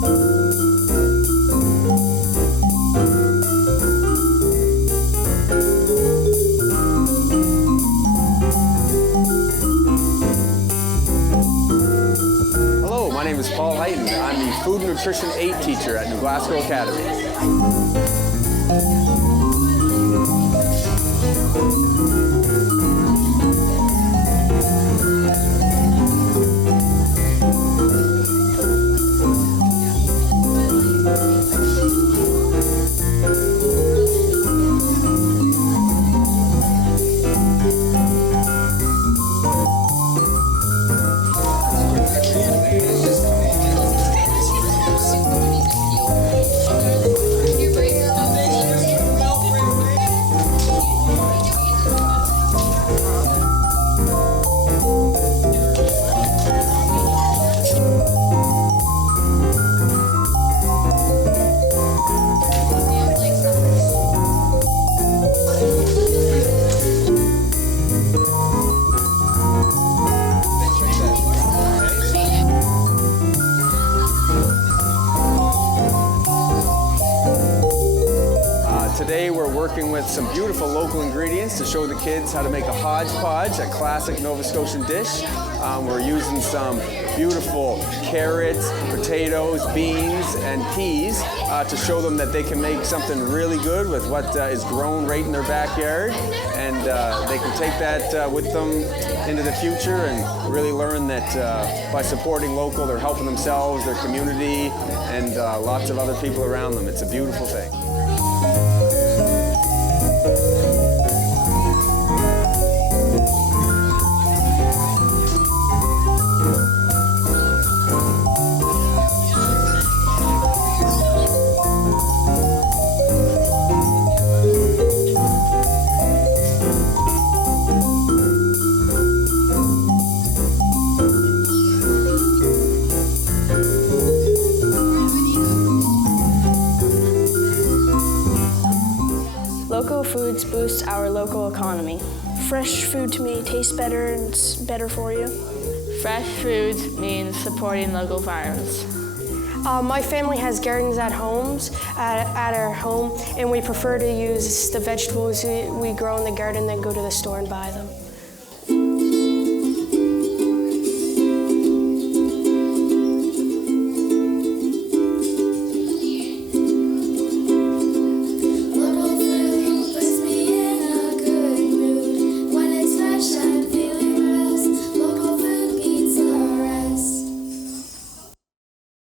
My name is Paul Heighton. I'm the Food and Nutrition 8 teacher at New Glasgow Academy. Today we're working with some beautiful local ingredients to show the kids how to make a hodgepodge, a classic Nova Scotian dish. We're using some beautiful carrots, potatoes, beans, and peas to show them that they can make something really good with what is grown right in their backyard. And they can take that with them into the future and really learn that by supporting local, they're helping themselves, their community, and lots of other people around them. It's a beautiful thing. Local foods boost our local economy. Fresh food to me tastes better and it's better for you. Fresh food means supporting local farms. My family has gardens at our home, and we prefer to use the vegetables we grow in the garden than go to the store and buy them.